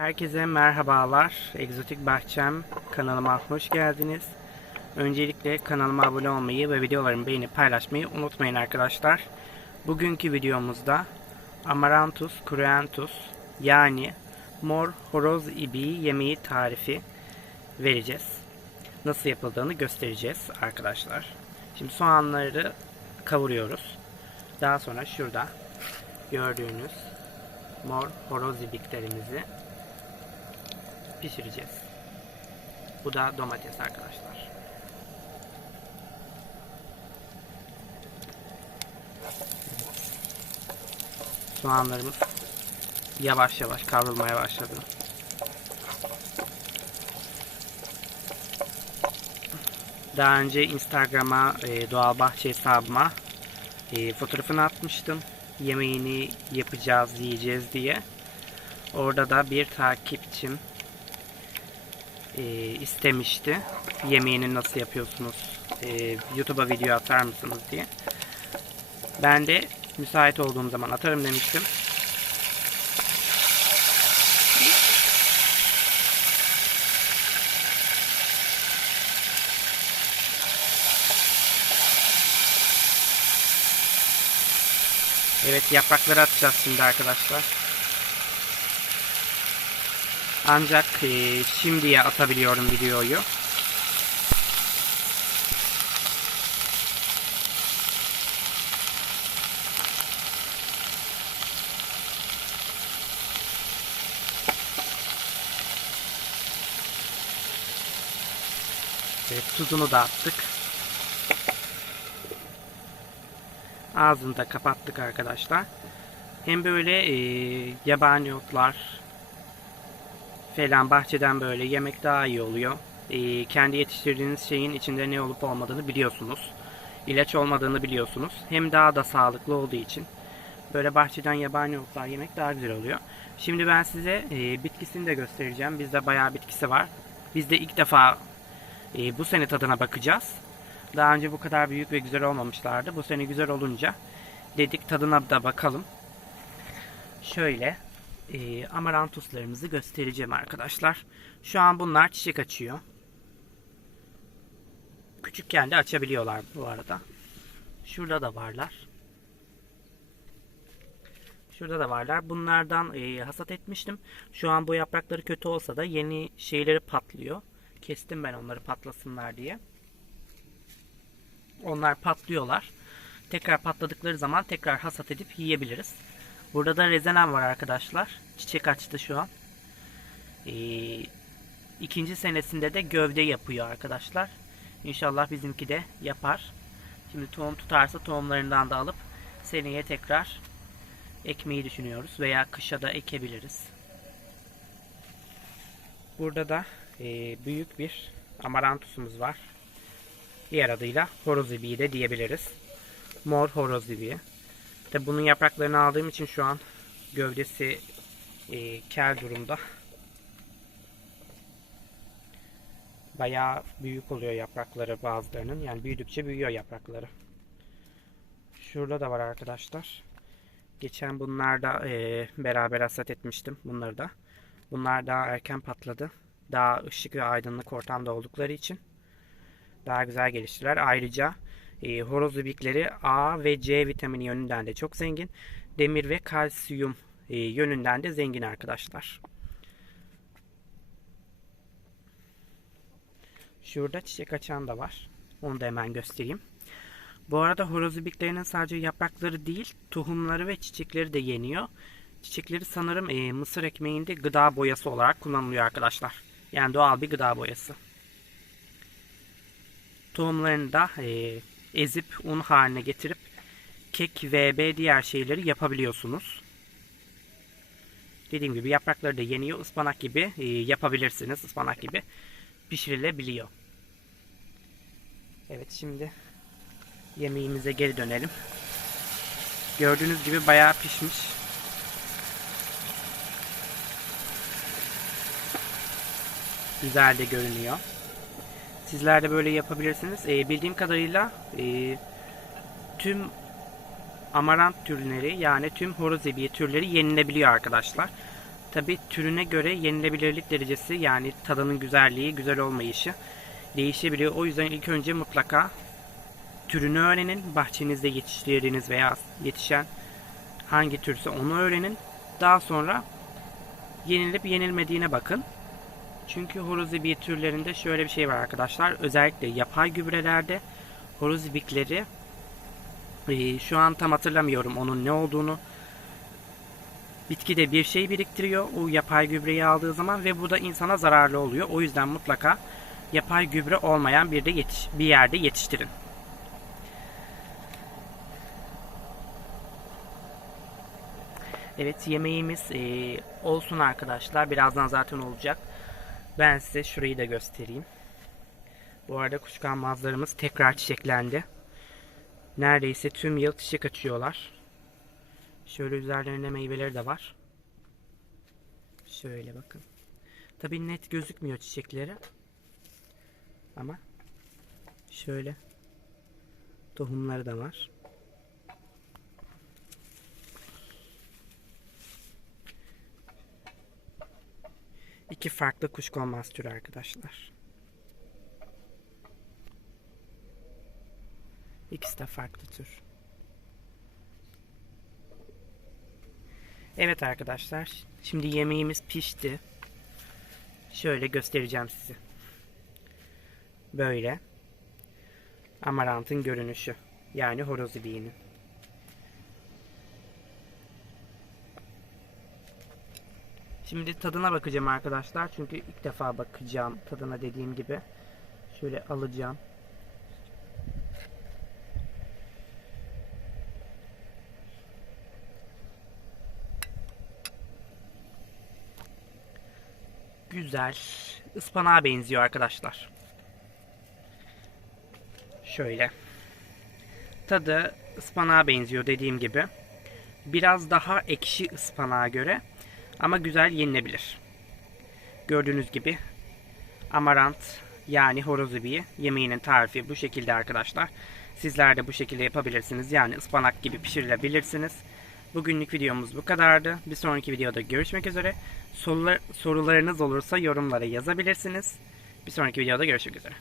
Herkese merhabalar. Egzotik Bahçem kanalıma hoş geldiniz. Öncelikle kanalıma abone olmayı ve videolarımı beğenip paylaşmayı unutmayın arkadaşlar. Bugünkü videomuzda Amaranthus cruentus yani mor horoz ibiği yemeği tarifi vereceğiz. Nasıl yapıldığını göstereceğiz arkadaşlar. Şimdi soğanları kavuruyoruz. Daha sonra şurada gördüğünüz mor horoz ibiklerimizi pişireceğiz. Bu da domates arkadaşlar. Soğanlarımız yavaş yavaş kavrulmaya başladı. Daha önce Instagram'a e, doğal bahçe hesabıma e, fotoğrafını atmıştım. Yemeğini yapacağız, yiyeceğiz diye. Orada da bir takipçim e, istemişti. Yemeğini nasıl yapıyorsunuz? E, YouTube'a video atar mısınız diye. Ben de müsait olduğum zaman atarım demiştim. Evet yaprakları atacağız şimdi arkadaşlar. Ancak e, şimdiye atabiliyorum videoyu. Evet tuzunu da attık. Ağzını da kapattık arkadaşlar. Hem böyle e, yabani otlar falan bahçeden böyle yemek daha iyi oluyor. E, kendi yetiştirdiğiniz şeyin içinde ne olup olmadığını biliyorsunuz. İlaç olmadığını biliyorsunuz. Hem daha da sağlıklı olduğu için böyle bahçeden yabani otlar yemek daha güzel oluyor. Şimdi ben size e, bitkisini de göstereceğim. Bizde bayağı bitkisi var. Biz de ilk defa e, bu sene tadına bakacağız. Daha önce bu kadar büyük ve güzel olmamışlardı. Bu sene güzel olunca dedik tadına da bakalım. Şöyle e, amarantuslarımızı göstereceğim arkadaşlar. Şu an bunlar çiçek açıyor. Küçükken de açabiliyorlar bu arada. Şurada da varlar. Şurada da varlar. Bunlardan e, hasat etmiştim. Şu an bu yaprakları kötü olsa da yeni şeyleri patlıyor. Kestim ben onları patlasınlar diye. Onlar patlıyorlar. Tekrar patladıkları zaman tekrar hasat edip yiyebiliriz. Burada da rezenem var arkadaşlar. Çiçek açtı şu an. Ee, ikinci senesinde de gövde yapıyor arkadaşlar. İnşallah bizimki de yapar. Şimdi tohum tutarsa tohumlarından da alıp seneye tekrar ekmeyi düşünüyoruz. Veya kışa da ekebiliriz. Burada da e, büyük bir amarantusumuz var. Diğer adıyla horoz ibiği de diyebiliriz. Mor horoz ibiği. Tabi bunun yapraklarını aldığım için şu an gövdesi e, kel durumda. Bayağı büyük oluyor yaprakları bazılarının. Yani büyüdükçe büyüyor yaprakları. Şurada da var arkadaşlar. Geçen bunlarda e, beraber hasat etmiştim bunları da. Bunlar daha erken patladı. Daha ışık ve aydınlık ortamda oldukları için daha güzel geliştiler. Ayrıca e, horoz ibikleri A ve C vitamini yönünden de çok zengin. Demir ve kalsiyum e, yönünden de zengin arkadaşlar. Şurada çiçek açan da var. Onu da hemen göstereyim. Bu arada horoz ibiklerinin sadece yaprakları değil, tohumları ve çiçekleri de yeniyor. Çiçekleri sanırım e, mısır ekmeğinde gıda boyası olarak kullanılıyor arkadaşlar. Yani doğal bir gıda boyası. Tohumlarını da e, ezip un haline getirip kek ve diğer şeyleri yapabiliyorsunuz. Dediğim gibi yaprakları da yeniyor. Ispanak gibi e, yapabilirsiniz. Ispanak gibi pişirilebiliyor. Evet şimdi yemeğimize geri dönelim. Gördüğünüz gibi bayağı pişmiş. Güzel de görünüyor. Sizler de böyle yapabilirsiniz. E, bildiğim kadarıyla e, tüm amarant türleri yani tüm horoz ibiği türleri yenilebiliyor arkadaşlar. Tabi türüne göre yenilebilirlik derecesi yani tadının güzelliği, güzel olmayışı değişebiliyor. O yüzden ilk önce mutlaka türünü öğrenin. Bahçenizde yetiştirdiğiniz veya yetişen hangi türse onu öğrenin. Daha sonra yenilip yenilmediğine bakın. Çünkü horoz ibiği türlerinde şöyle bir şey var arkadaşlar. Özellikle yapay gübrelerde horoz ibikleri e, şu an tam hatırlamıyorum onun ne olduğunu. Bitkide bir şey biriktiriyor o yapay gübreyi aldığı zaman ve bu da insana zararlı oluyor. O yüzden mutlaka yapay gübre olmayan bir de yetiş bir yerde yetiştirin. Evet yemeğimiz e, olsun arkadaşlar. Birazdan zaten olacak. Ben size şurayı da göstereyim. Bu arada kuşkanmazlarımız tekrar çiçeklendi. Neredeyse tüm yıl çiçek açıyorlar. Şöyle üzerlerinde meyveleri de var. Şöyle bakın. Tabi net gözükmüyor çiçekleri. Ama şöyle tohumları da var. İki farklı kuşkonmaz türü arkadaşlar. İkisi de farklı tür. Evet arkadaşlar. Şimdi yemeğimiz pişti. Şöyle göstereceğim size. Böyle. Amarantın görünüşü. Yani horoz ibiğinin. Şimdi tadına bakacağım arkadaşlar. Çünkü ilk defa bakacağım tadına dediğim gibi. Şöyle alacağım. Güzel. Ispanağa benziyor arkadaşlar. Şöyle. Tadı ıspanağa benziyor dediğim gibi. Biraz daha ekşi ıspanağa göre. Ama güzel yenilebilir. Gördüğünüz gibi amarant yani horoz ibiği yemeğinin tarifi bu şekilde arkadaşlar. Sizler de bu şekilde yapabilirsiniz. Yani ıspanak gibi pişirilebilirsiniz. Bugünlük videomuz bu kadardı. Bir sonraki videoda görüşmek üzere. Sorular, sorularınız olursa yorumlara yazabilirsiniz. Bir sonraki videoda görüşmek üzere.